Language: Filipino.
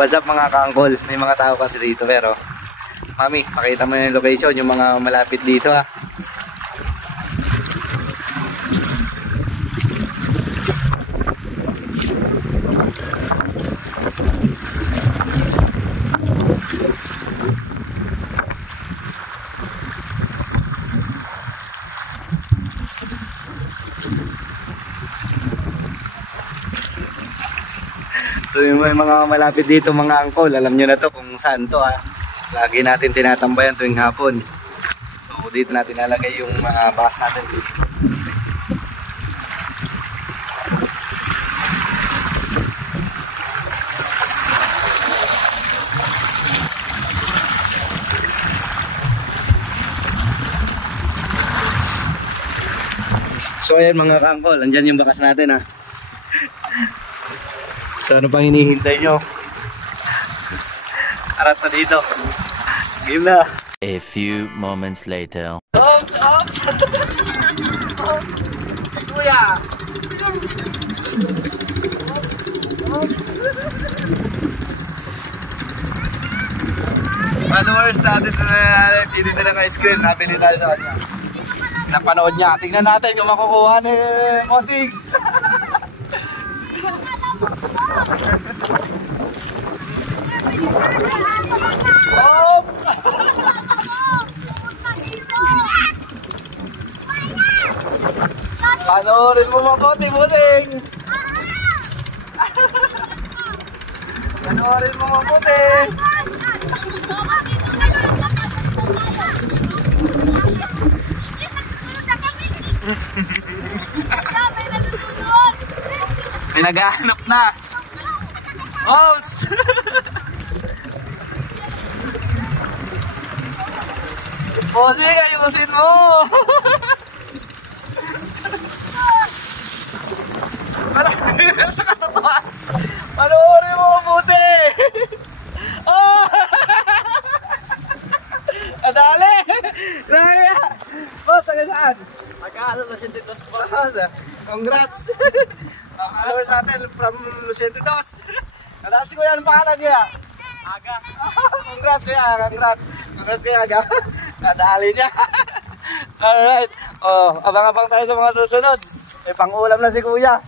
What's up mga kaangkol? May mga tao kasi dito pero Mami, pakita mo yung location, yung mga malapit dito ha. So yung mga malapit dito mga angkol, alam nyo na to kung saan to ha. Lagi natin tinatambayan tuwing hapon. So dito natin nalagay yung mga bahas natin. So ayan mga kaangkol, andyan yung bakas natin ha. So ano pang hinihintay nyo? Harap na dito. Game na. A few moments later. Ops! Ops! Kuya! Followers natin na dito na ka-screen. Nabili tayo sa kanya. Napanood niya. Tingnan natin kung makukuha ni Mosing. Oh! Panoorin mo mabuti, Busing! Panoorin mo mabuti! May naghahanap na! Ops! Busing, ayusin mo! Sa katotohan! Panoorin mo mabuti! Oh! Adali! Naya! Boss, saan? Mag-aaral na siya dito sa Congrats! Followers natin from Lucente Dos. Nadaan si Kuya, anong pangalan niya? Aga. Congrats Kuya, congrats. Congrats Kuya Aga. Nadali niya. Alright. Oh, abang-abang tayo sa mga susunod. May pang-ulam na si Kuya.